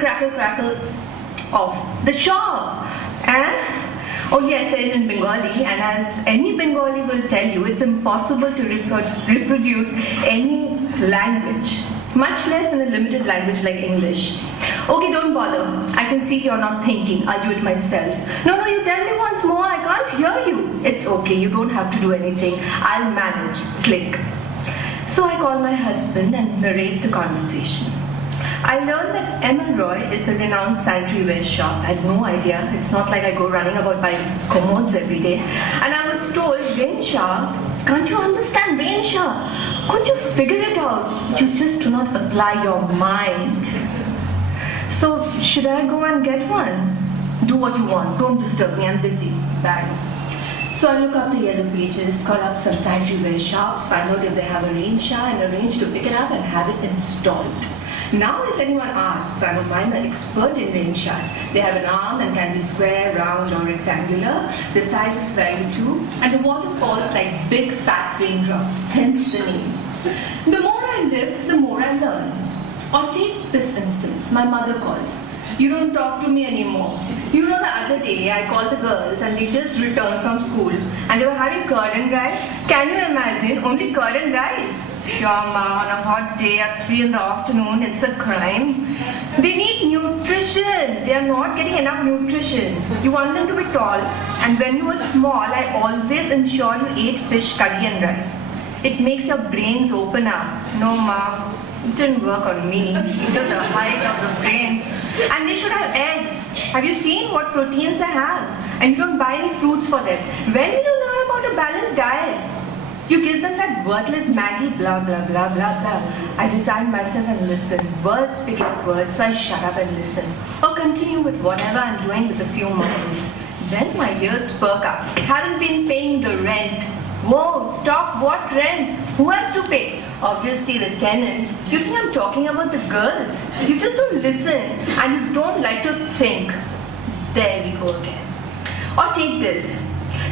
crackle of the shop. And only I said it in Bengali, and as any Bengali will tell you, it's impossible to reproduce any language, much less in a limited language like English. Okay, don't bother. I can see you're not thinking. I'll do it myself. No, you tell me once more. I can't hear you. It's okay. You don't have to do anything. I'll manage. Click. So I call my husband and narrate the conversation. I learned that Roy is a renowned sanitary ware shop. I had no idea. It's not like I go running about buying commodes every day. And I was told, Renshaw, can't you understand Renshaw? Can't you figure it out? You just do not apply your mind. So should I go and get one? Do what you want. Don't disturb me. I'm busy. Bye. So I look up the yellow pages, call up some sanitary ware shops, find out if they have a Renshaw, and arrange to pick it up and have it installed. Now if anyone asks, I'm an expert in Renshaws. They have an arm and can be square, round or rectangular. The size is varied too, and the water falls like big fat raindrops, hence the name. The more I live, the more I learn. Or take this instance, my mother calls. You don't talk to me anymore. You know, the other day I called the girls and they just returned from school and they were having curd and rice. Can you imagine? Only curd and rice. Sure, Ma, on a hot day at 3 in the afternoon, it's a crime. They need nutrition. They are not getting enough nutrition. You want them to be tall, and when you were small, I always ensure you ate fish, curry and rice. It makes your brains open up. No, Ma, it didn't work on me. It was the height of the brains. And they should have eggs. Have you seen what proteins they have? And you don't buy any fruits for them. When will you learn about a balanced diet? You give them that wordless Maggie, blah, blah, blah, blah, blah. I resign myself and listen. Words pick up words, so I shut up and listen. Or continue with whatever I'm doing with a few moments. Then my ears perk up. Haven't been paying the rent. Whoa, stop, what rent? Who has to pay? Obviously the tenant. You think I'm talking about the girls? You just don't listen and you don't like to think. There we go again. Or take this.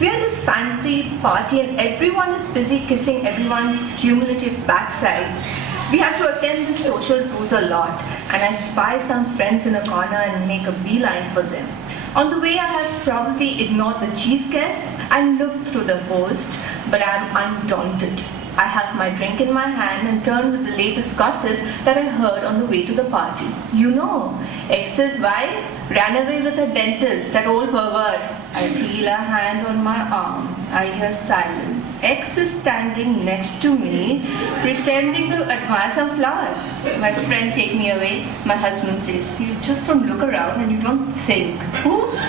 We are at this fancy party and everyone is busy kissing everyone's cumulative backsides. We have to attend the social booze a lot, and I spy some friends in a corner and make a beeline for them. On the way, I have probably ignored the chief guest and looked through the host, but I am undaunted. I have my drink in my hand and turn with the latest gossip that I heard on the way to the party. You know, X's wife ran away with a dentist, that old pervert. I feel a hand on my arm. I hear silence. X is standing next to me, pretending to admire some flowers. My friend take me away. My husband says, you just don't look around and you don't think. Oops.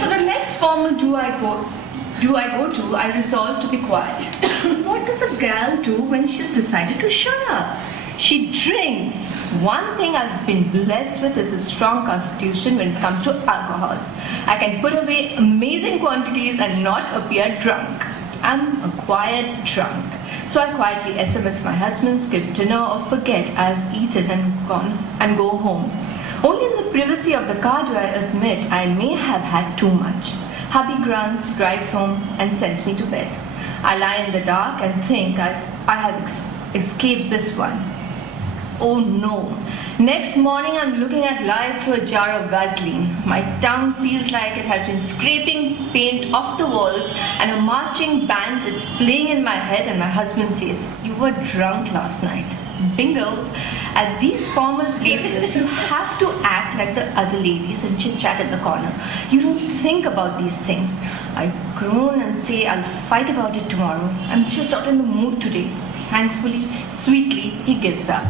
So the next formal do I go to, I resolve to be quiet. What does a gal do when she's decided to shut up? She drinks. One thing I've been blessed with is a strong constitution when it comes to alcohol. I can put away amazing quantities and not appear drunk. I'm a quiet drunk. So I quietly SMS my husband, skip dinner or forget I've eaten and go home. Only in the privacy of the car do I admit I may have had too much. Hubby grunts, drives home and sends me to bed. I lie in the dark and think I have escaped this one. Oh no. Next morning I'm looking at life through a jar of Vaseline. My tongue feels like it has been scraping paint off the walls and a marching band is playing in my head and my husband says, you were drunk last night. Bingo. At these formal places, you have to act like the other ladies and chit-chat in the corner. You don't think about these things. I groan and say I'll fight about it tomorrow. I'm just not in the mood today. Thankfully, sweetly, he gives up.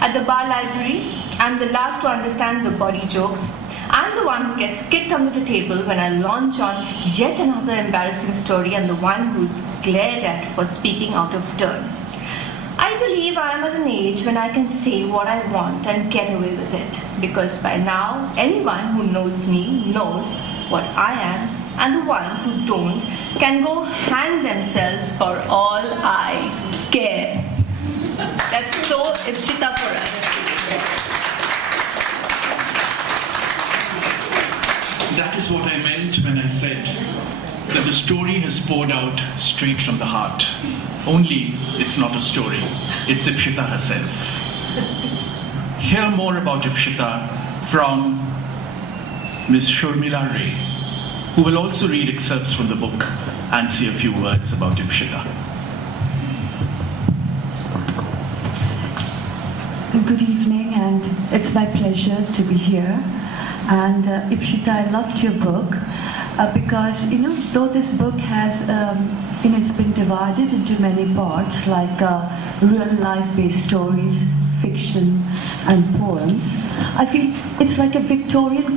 At the bar library, I'm the last to understand the body jokes. I'm the one who gets kicked under the table when I launch on yet another embarrassing story and the one who's glared at for speaking out of turn. I believe I am at an age when I can say what I want and get away with it, because by now anyone who knows me knows what I am, and the ones who don't can go hang themselves for all I care. That's so Ipsita for us. That is what I meant when I said that the story has poured out straight from the heart. Only it's not a story, it's Ipsita herself. hear more about Ipsita from Ms. Shurmila Ray, who will also read excerpts from the book and say a few words about Ipsita. Good evening, and it's my pleasure to be here. And Ipsita, I loved your book because, though this book has, it's been divided into many parts, like real life-based stories, fiction, and poems. I feel it's like a Victorian